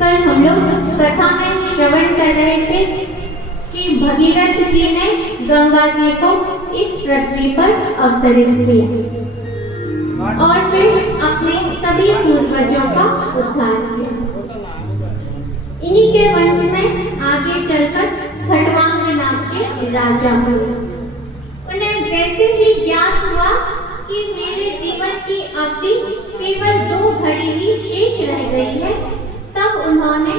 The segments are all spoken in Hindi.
कल हम लोग कथा में श्रवण कर रहे थे कि भगीरथ जी ने गंगा जी को इस पृथ्वी पर अवतरित किया और फिर अपने सभी पूर्वजों का उद्धार किया। इन्हीं के वंश में आगे चलकर खटवांग नाम के राजा हुए। उन्हें जैसे ही ज्ञात हुआ कि मेरे जीवन की अवधि केवल 2 घड़ी ही शेष रह गई है, तब उन्होंने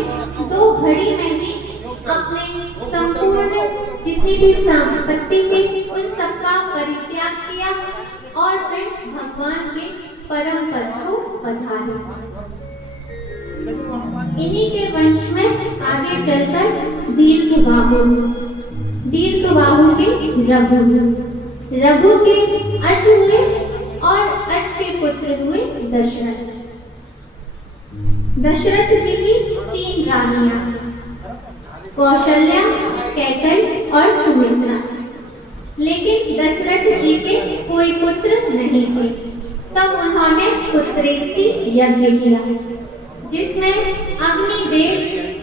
2 घड़ी में भी अपने संपूर्ण जितनी भी संपत्ति थी उन सबका परित्याग किया और फिर भगवान के परम पद को पधारे। इन्हीं के वंश में आगे चलकर दीर्घबाहु के रघु के अज हुए और अज के पुत्र हुए दशरथ। दशरथ जी की 3 रानियां कौशल्या, कैकेयी और सुमित्रा, लेकिन दशरथ जी के कोई पुत्र नहीं थे। तब उन्होंने पुत्रेष्टि यज्ञ किया जिसमें अग्निदेव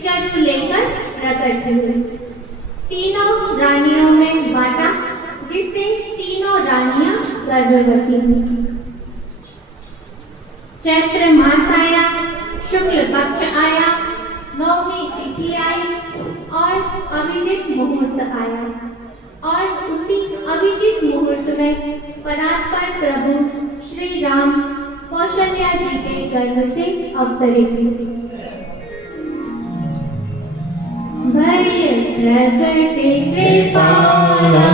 चरु लेकर प्रकट हुए। 3 रानियों में बांटा जिससे 3 रानियां गर्भवती हुई। चैत्र मास आया, शुक्ल पक्ष आया, नवमी तिथि आई और अभिजित मुहूर्त आया और उसी अभिजित मुहूर्त में परात्पर प्रभु श्री राम कौशल्या जी के गर्भ से अवतरित हुए। भय प्रगटे कृपाला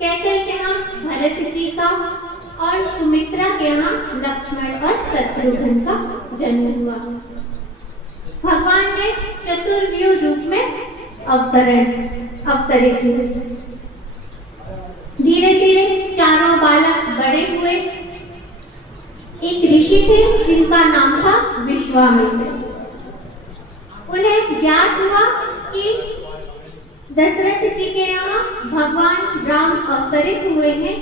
कैकेयी के यहाँ भरत जी का और सुमित्रा के यहाँ लक्ष्मण और शत्रुघ्न का जन्म हुआ। भगवान ने चतुर्व्यूह रूप में अवतरित हुए। धीरे धीरे चारों बालक बड़े हुए। एक ऋषि थे जिनका नाम था विश्वामित्र। उन्हें ज्ञात हुआ कि दशरथ जी के यहाँ भगवान राम अवतरित हुए हैं।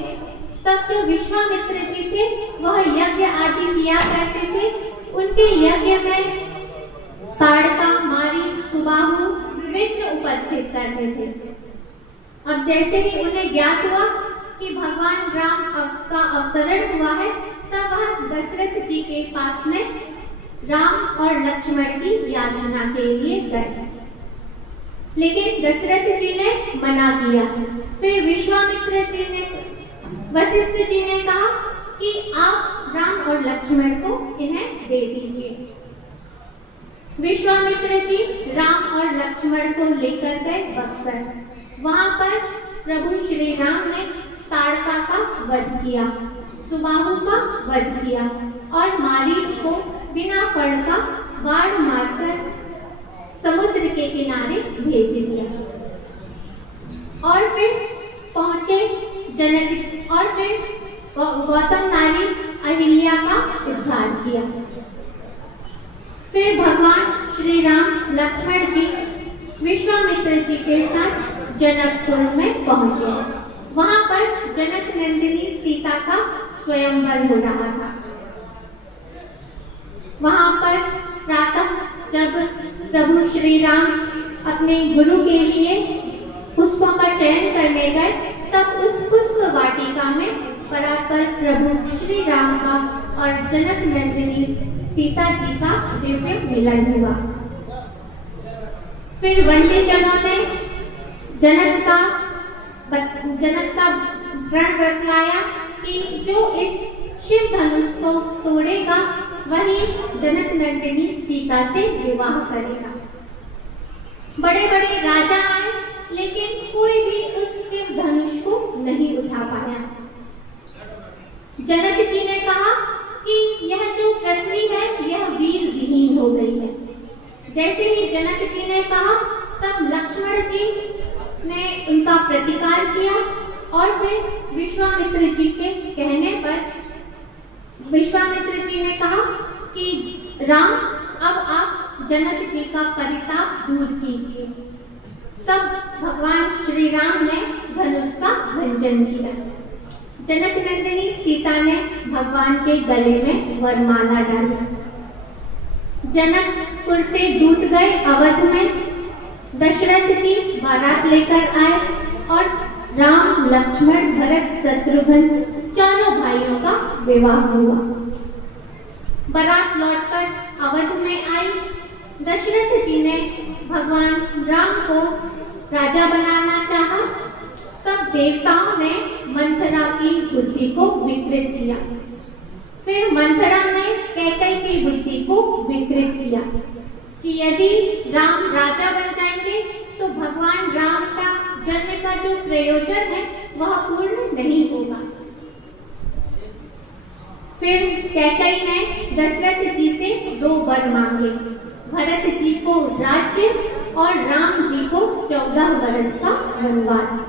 तब जो विश्वामित्र जी थे वह यज्ञ आदि किया करते थे। उनके यज्ञ में ताड़का, मारीच, सुबाहु, विघ्न उपस्थित करते थे। अब जैसे ही उन्हें ज्ञात हुआ कि भगवान राम का अवतरण हुआ है, तब वह दशरथ जी के पास में राम और लक्ष्मण की याचना के लिए गए, लेकिन दशरथ जी ने मना किया। फिर विश्वामित्र जी ने, वशिष्ठ जी ने कहा कि आप राम और लक्ष्मण को इन्हें दे दीजिए। विश्वामित्र जी राम और लक्ष्मण को लेकर गए बक्सर। वहां पर प्रभु श्री राम ने ताड़का का वध किया, सुबाहु का वध किया और मारीच को बिना फण का बाण मारकर समुद्र के किनारे भेज दिया। और फिर पहुंचे जनक और फिर गौतम नारी अहिल्या का उद्धार किया। फिर भगवान श्री राम लक्ष्मण जी विश्वामित्र जी के साथ जनकपुर में पहुंचे। वहां पर जनक नंदिनी सीता का स्वयंवर हो रहा था। वहां पर प्रातः जब प्रभु श्री राम अपने गुरु के लिए पुष्पों का चयन करने गए, तब उस पुष्प वाटिका में परात्पर प्रभु श्री राम का और जनक नंदिनी सीता जी का दिव्य मिलन हुआ। फिर वन्य जनों ने जनक का प्रण बतलाया कि जो इस शिव धनुष को तोड़ेगा वही जनक नंदिनी सीता से विवाह करेगा। बड़े बड़े राजा आए, लेकिन कोई भी उस शिव धनुष को नहीं उठा पाया। जनक जी ने कहा कि यह जो पृथ्वी है यह वीर विहीन हो गई है। जैसे ही जनक जी ने कहा, तब लक्ष्मण जी ने उनका प्रतिकार किया और फिर विश्वामित्र जी के कहने पर विश्वामित्र जी ने कहा कि राम, अब आप जनक जी का परिताप दूर कीजिए। तब भगवान श्री राम ने धनुष का भंजन किया। जनक नंदिनी सीता ने भगवान के गले में वरमाला डाला। जनकपुर से दूत गए अवध में। दशरथ जी बारात लेकर आए और राम, लक्ष्मण, भरत, शत्रुघ्न चारों भाइयों का विवाह हुआ। बारात लौटकर अवध में आई। दशरथ जी ने भगवान राम को राजा बनाना चाहा। तब देवताओं ने मंथरा की बुद्धि को विकृत किया। फिर मंथरा ने कैकेयी की बुद्धि को विकृत किया कि यदि राम राजा बन जाएंगे तो भगवान राम का जन्म का जो प्रयोजन है वह पूर्ण नहीं होगा। फिर कैकेयी ने दशरथ जी से 2 वर मांगे, भरत जी को राज्य और राम जी को 14 वर्ष का वनवास।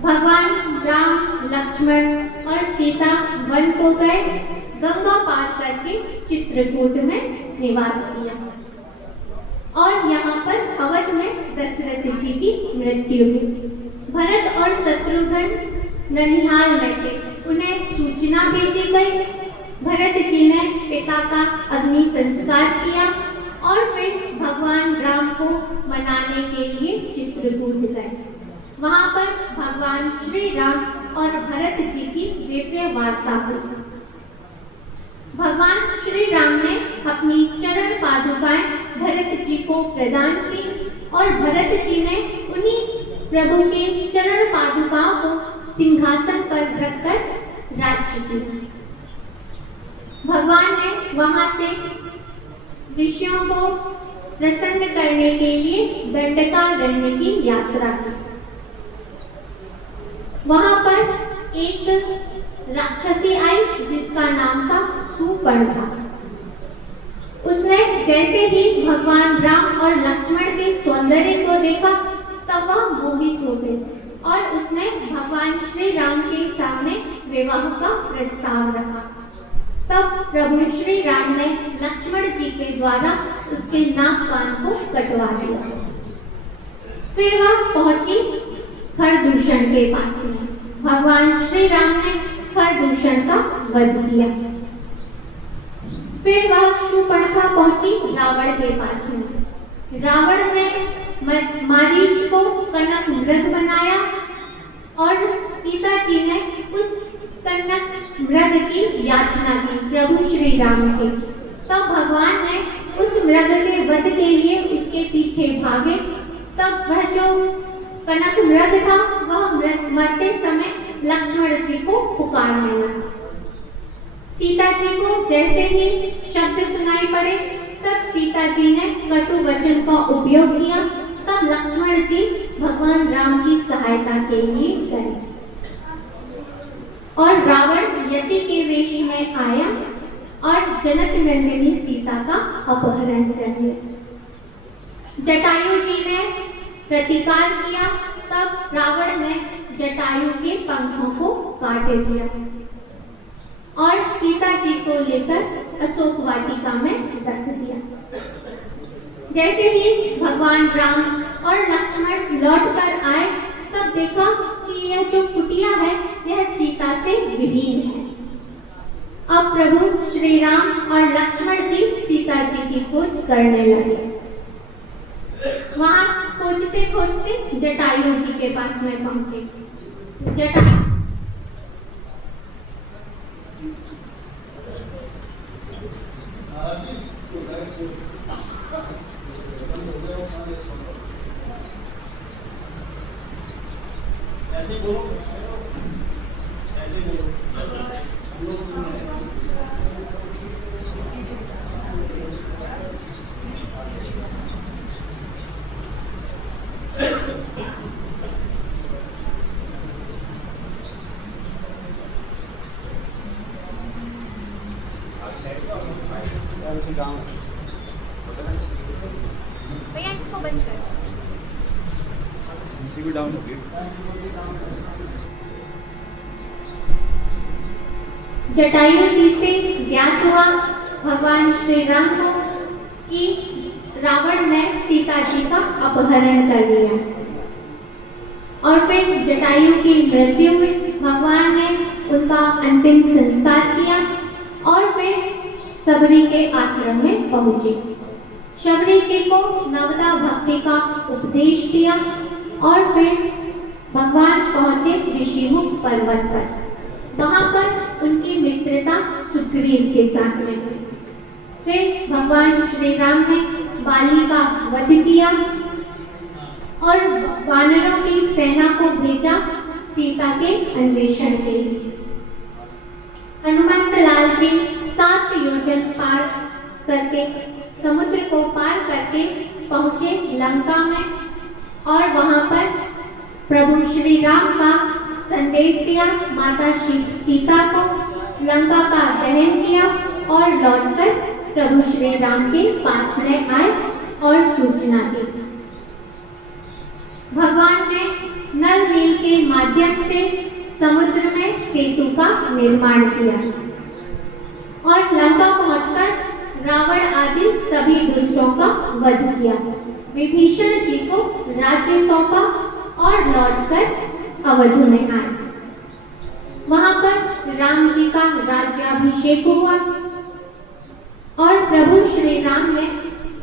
भगवान राम, लक्ष्मण और सीता वन को गए। गंगा पार करके चित्रकूट में निवास किया और यहाँ पर अवध में दशरथ जी की मृत्यु हुई। भरत और शत्रुघ्न ननिहाल में थे। उन्हें सूचना भेजी गई। भरत जी ने पिता का अग्नि संस्कार किया और फिर भगवान राम को मनाने के लिए चित्रकूट गए। वहां पर भगवान श्री राम और भरत जी की दिव्य वार्ता हुई। भगवान श्री राम ने अपनी चरण पादुकाएं भरत जी को प्रदान की और भरत जी ने उन्हीं प्रभु के चरण पादुकाओं को सिंहासन पर रखकर राज्य किया। भगवान ने वहां से ऋषियों को प्रसन्न करने के लिए दंडकारण्य की यात्रा की। वहां पर एक राक्षसी आई जिसका नाम था सुपर्णा। उसने जैसे ही भगवान राम और लक्ष्मण के सौंदर्य को देखा तब वह मोहित हो गई और उसने भगवान श्री राम के सामने विवाह का प्रस्ताव रखा। तब प्रभु श्री राम ने लक्ष्मण जी के द्वारा उसके नाक कान को कटवा दिया। फिर वह पहुंची खरदूषण के पास में। भगवान श्री राम ने खरदूषण का वध किया। फिर वह शूर्पणखा पहुंची रावण के पास में। रावण ने मारीच को कनक मृग बनाया और सीता जी ने उस कनक मृग की याचना की प्रभु श्री राम से। तब भगवान ने उस मृग के वध के लिए उसके पीछे भागे। तब वह जो कनक मृग था वह मृग मरते समय लक्ष्मण जी को पुकारने लगा। सीता जी को जैसे ही शब्द सुनाई पड़े तब सीता जी ने कटु वचन का उपयोग किया। तब लक्ष्मण जी भगवान राम की सहायता के लिए गए और रावण यति के वेश में आया और जनक नंदिनी सीता का अपहरण कर लिया। जटायु जी ने प्रतिकार किया। तब रावण ने जटायु के पंखों को काट दिया और सीता जी को लेकर अशोक वाटिका में रख दिया। जैसे ही भगवान राम और लक्ष्मण लौटकर आए तब देखा कि यह जो कुटिया है यह सीता से विहीन है। अब प्रभु श्री राम और लक्ष्मण जी सीता जी की खोज करने लगे। वहां खोजते खोजते जटायु जी के पास में पहुंचे। जटायु भैया इसको बंद कर। जटायु जी से ज्ञात हुआ भगवान श्री राम को कि रावण ने सीता जी का अपहरण कर लिया और फिर जटायु की मृत्यु हुई। भगवान ने उनका अंतिम संस्कार किया और फिर शबरी के आश्रम में पहुंचे। शबरी जी को नवदा भक्ति का उपदेश दिया और फिर भगवान पहुंचे ऋषिमुख पर्वत पर। वहां पर उनकी मित्रता सुग्रीव के साथ में हुई। फिर भगवान श्री राम ने बाली का वध किया और वानरों की सेना को भेजा सीता के अन्वेषण के लिए। हनुमंत लाल जी 7 योजन पार करके समुद्र को पार करके पहुंचे लंका में और वहां पर प्रभु श्री राम का संदेश दिया। माता सीता को लंका का दहन किया और लौटकर प्रभु श्री राम के पास में आए और सूचना दी। भगवान ने नल नील के माध्यम से समुद्र में सेतु का निर्माण किया और लंका पहुंचकर रावण आदि सभी दुष्टों का वध किया। विभीषण जी को राज्य सौंपा और लौटकर अवध में आए। वहां पर राम जी का राज्याभिषेक हुआ और प्रभु श्री राम ने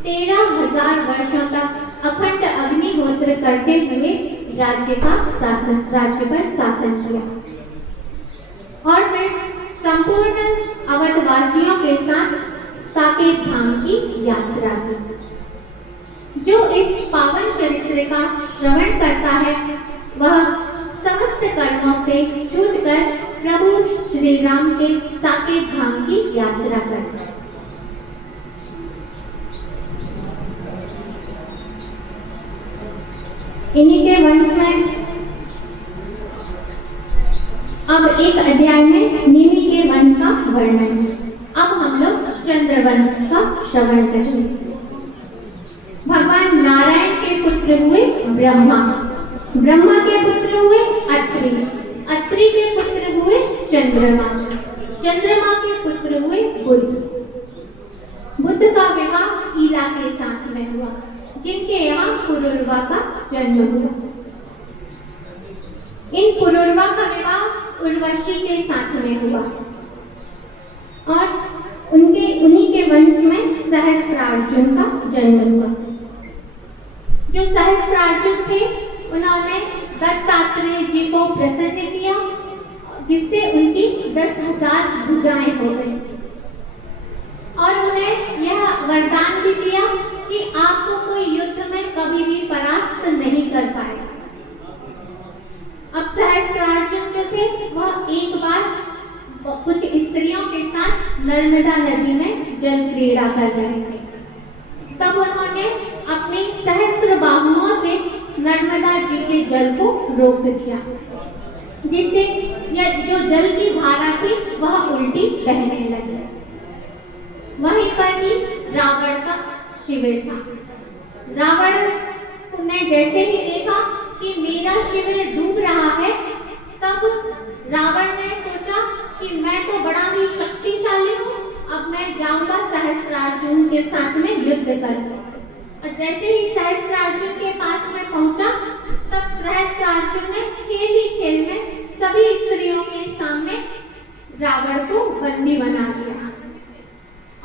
13,000 वर्षों तक अखंड अग्निहोत्र करते हुए राज्य पर शासन किया और फिर संपूर्ण अवधवासियों के साथ साकेत धाम की यात्रा की। जो इस पावन चरित्र का श्रवण करता है वह समस्त कर्मों से छूटकर प्रभु श्री राम के साकेत धाम की यात्रा करता है। इन्हीं के वंश में अब एक अध्याय में निमि के वंश का वर्णन है। अब हम लोग चंद्रवंश का श्रवण करेंगे। भगवान नारायण के पुत्र हुए ब्रह्मा, ब्रह्मा के पुत्र हुए अत्रि, अत्रि के पुत्र हुए चंद्रमा, चंद्रमा के पुत्र हुए बुध, बुध का विवाह ईला के साथ में हुआ, जिनके यहाँ पुरुरवा का जन्म हुआ। इन पुरुरवा का विवाह उर्वशी के साथ में हुआ और उन्हीं के वंश में सहस्त्रार्जुन का जन्म हुआ। जो सहस्त्रार्जुन थे उन्होंने दत्तात्रेय जी को प्रसन्न किया, जिससे उनकी 10,000 भुजाएं हो गई और उन्हें यह वरदान भी दिया कि आपको कोई युद्ध में कभी भी परास्त नहीं कर पाएगा। अब सहस्त्रार्जुन जो थे वह एक बार कुछ स्त्रियों के साथ नर्मदा नदी में जल क्रीड़ा कर रहे थे। तब उन्होंने अपनी सहस्त्र बाहुओं से नर्मदा जी के जल को रोक दिया, जिससे यह जो जल की धारा थी वह उल्टी बहने लगी। वहीं पर ही रावण का शिविर था। रावण ने जैसे ही देखा कि मेरा शिविर डूब रहा है, तब रावण ने सोचा कि मैं तो बड़ा ही शक्तिशाली हूँ, अब मैं जाऊंगा सहस्त्रार्जुन के साथ में युद्ध करने। और जैसे ही सहस्त्रार्जुन के पास में पहुंचा, तब सहस्त्रार्जुन ने खेल ही खेल में सभी स्त्रियों के सामने रावण को बंदी बना दिया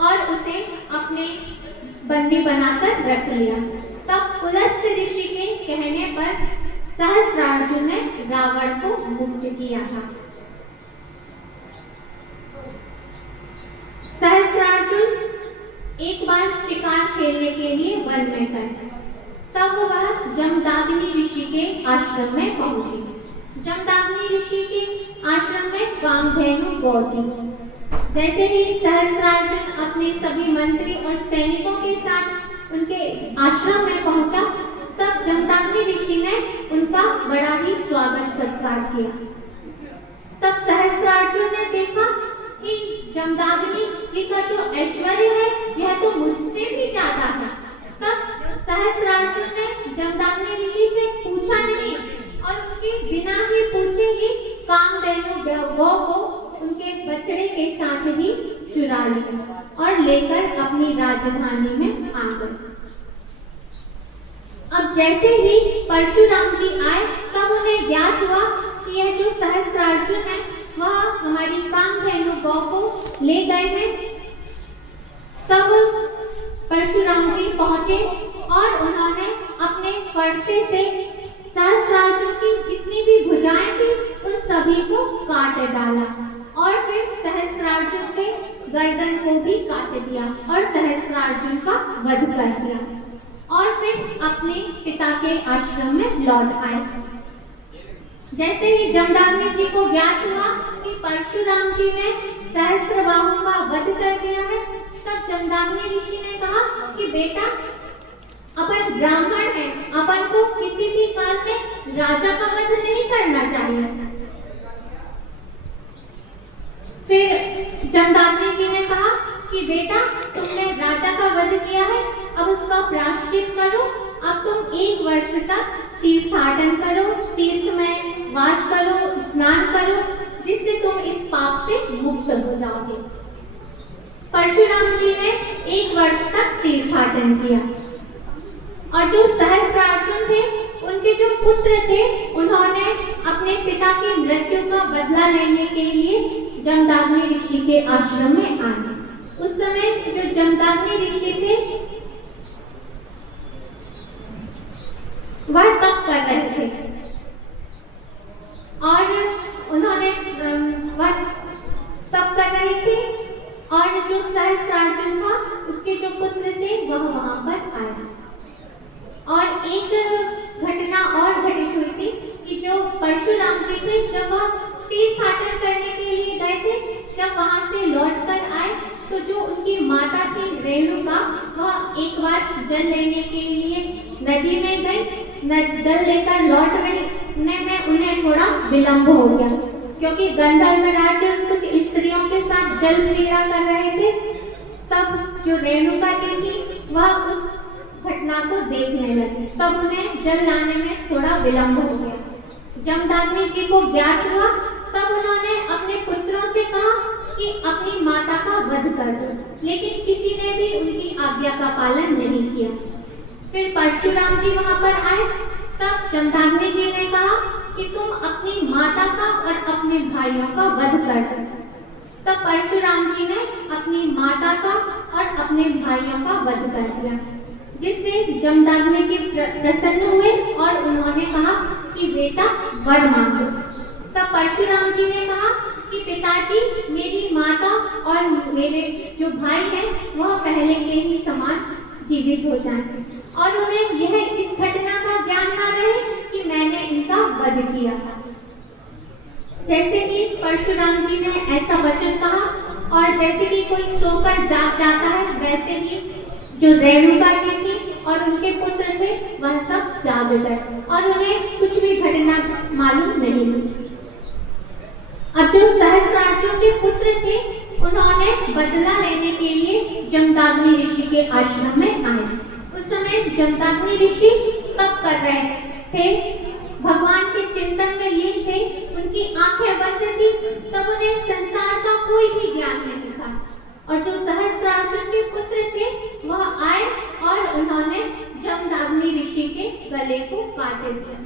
और उसे अपने बंदी बनाकर रख लिया। तब पुलस्त्य ऋषि के कहने पर सहस्त्रार्जुन ने रावण को मुक्त किया था। सहस्त्रार्जुन एक बार शिकार खेलने के लिए वन में गए। तब वह जमदाग्नि ऋषि के आश्रम में पहुंची। जमदाग्नि ऋषि के आश्रम में कामधेनु गौ थी। जैसे ही सहस्त्रार्जुन अपने सभी मंत्री और सैनिकों के साथ उनके आश्रम में पहुंचा, तब जमदाग्नि ऋषि ने उनका बड़ा ही स्वागत सत्कार किया। तब सहस्त्रार्जुन ने देखा कि जमदाग्नि जी का जो ऐश्वर्य है यह तो मुझसे भी ज्यादा है। तब सहस्त्रार्जुन ने जमदाग्नि ऋषि से पूछा नहीं और उनके बिना ही पूछे ही कामधेनु गौ को उनके बछड़े के साथ ही चुरा लिया और लेकर अपनी राजधानी में आ गए। अब जैसे ही परशुराम जी आए, तब उन्हें ज्ञात हुआ कि यह जो सहस्त्रार्जुन है वह हमारी कामधेनु गौ को ले गए हैं। तब परशुराम जी पहुंचे और उन्होंने अपने फरसे से सहस्त्रार्जुन की जितनी भी भुजाएं थी उन सभी को काट डाला और फिर सहस्त्रार्जुन के गर्दन को भी काट दिया और सहस्त्रार्जुन का वध कर दिया और फिर अपने पिता के आश्रम में लौट आए। जैसे ही जमदाग्नि जी को ज्ञात हुआ कि परशुराम जी ने सहस्त्रबाहु का वध कर दिया है, तब जमदाग्नि ऋषि ने कहा कि बेटा, अपन ब्राह्मण हैं, अपन को किसी भी काल में राजा का वध नहीं करना चाहिए। फिर जमदाग्नि जी ने कहा कि बेटा, तुमने राजा का वध किया है, अब उसका प्रायश्चित करो। अब तुम 1 वर्ष तक तीर्थाटन करो, तीर्थ में वास करो, स्नान करो, जिससे तुम इस पाप से मुक्त हो जाओगे। परशुराम जी ने 1 वर्ष तक तीर्थाटन किया और जो सहस्त्रार्जुन थे, उनके जो पुत्र थे, उन्होंने अपने पिता की मृत्यु का बदला लेने के लिए जमदाग्नि ऋषि के आश्रम में आए। उस समय जो जमदाग्नि ऋषि थे वह तप कर रहे थे और उन्होंने वह तप कर रहे थे और जो सहस्त्रार्जुन था उसके जो पुत्र थे वह वहां पर आए। और एक घटना और घटित हुई थी कि जो परशुराम जी थे, जब वह तीर्थाटन करने के लिए गए थे, जब वहां से लौट कर आए तो जो उनकी माता थी रेणुका, वह एक बार जल लेने के लिए नदी में गई। जल लेकर लौट रही में उन्हें थोड़ा विलंब हो गया। क्योंकि गंधर्वराज कुछ स्त्रियों के साथ जल क्रीड़ा कर रहे थे। तब जो रेणुका जी थी वह उस घटना को देखने लगी। तब उन्हें जल लाने में थोड़ा विलंब हो गया। जमदग्नि जी को ज्ञात हुआ, तब उन्होंने अपने पुत्रों से कहा कि अपनी माता का वध कर दो, लेकिन किसी ने भी उनकी आज्ञा का पालन नहीं किया। फिर परशुराम जी वहां पर आए। तब जमदग्नि जी ने कहा कि तुम अपनी माता का और अपने भाइयों का वध कर दो। तब परशुराम जी ने अपनी माता का और अपने भाइयों का वध कर दिया, जिससे जमदग्नि जी प्रसन्न हुए और उन्होंने कहा कि बेटा वर मांगो। तब परशुराम जी ने कहा कि पिताजी, मेरी माता और मेरे जो भाई हैं वह पहले के ही समान जीवित हो जाएं और उन्हें यह इस घटना का ज्ञान ना रहे कि मैंने इनका वध किया था। जैसे कि परशुराम जी ने ऐसा वचन कहा और जैसे कि कोई सोकर जाग जाता है, वैसे ही जो रेणुका जी थी और उनके पुत्र थे वह सब जाग गए और उन्हें कुछ भी घटना मालूम नहीं हुई। अब जो सहस्त्रार्जुन के पुत्र थे उन्होंने बदला लेने के लिए जमदग्नि ऋषि के आश्रम में आए। उस समय जमदग्नि ऋषि तप कर रहे थे, भगवान के चिंतन में लीन थे, उनकी आंखें बंद थी। तब उन्हें संसार का कोई भी ज्ञान नहीं था और जो सहस्त्रार्जुन के पुत्र थे वह आए और उन्होंने जमदग्नि ऋषि के गले को काट दिया।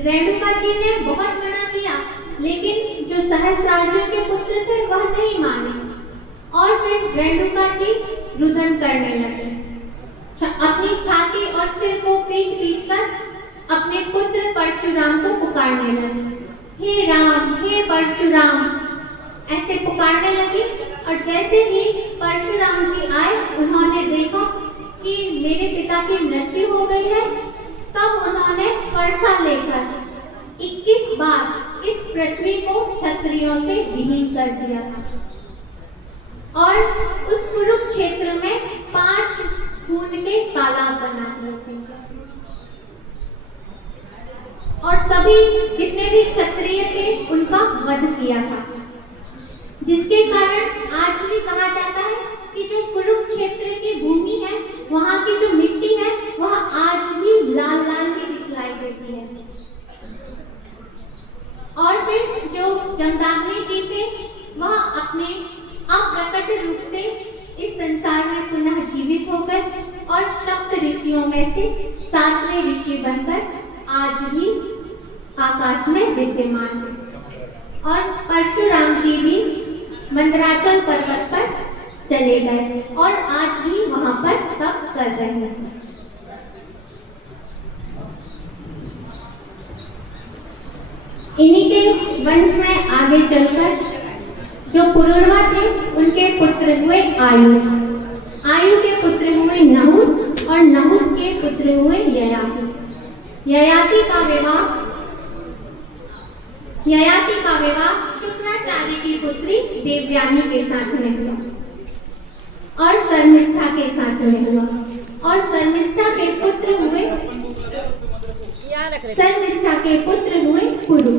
रेणुका जी ने बहुत मना किया, लेकिन जो सहस्त्रार्जुन के पुत्र थे वह नहीं माने और फिर रेणुका जी रुदन करने लगे। अपनी छाती और सिर को पीट पीट कर अपने पुत्र परशुराम को पुकारने लगे, हे राम, हे परशुराम, ऐसे पुकारने लगे। और जैसे ही परशुराम जी आए, उन्होंने देखा कि मेरे पिता की मृत्यु हो गई है। तब उन्होंने फरसा लेकर 21 बार इस पृथ्वी को क्षत्रियों से विहीन कर दिया था और उस कुरुक्षेत्र में 5 खून के तालाब बना दिए थे और सभी जितने भी क्षत्रिय थे उनका वध किया था, जिसके कारण आज भी कहा जाता है कि जो कुरुक्षेत्र की भूमि है, वहां की जो मिट्टी है वह आज भी लाल लाल ही दिखलाई देती है। और फिर जो जमदग्नि जी थे वह अपने अप्रकट रूप से इस संसार में पुनः जीवित हो गए और सप्त ऋषियों में से 7वें ऋषि बनकर आज भी आकाश में विद्यमान है। और परशुराम जी भी मंदराचल पर्वत पर चले गए और आज भी वहां पर तप कर रहे हैं। इन्हीं के वंश में आगे चलकर जो पुरुरवा थे उनके पुत्र हुए आयु, आयु के पुत्र हुए नहुस और नहुस के पुत्र हुए ययाति। ययाति का विवाह शुक्राचार्य की पुत्री देवयानी के साथ में हुआ और शर्मिष्ठा के साथ में हुआ और शर्मिष्ठा के पुत्र हुए पुरु।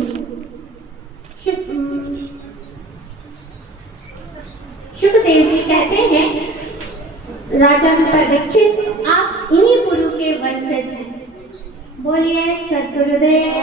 शुकदेव जी कहते हैं, राजा परीक्षित, आप इन्हीं पुरु के वंशज हैं। बोलिए सद्गुरुदेव।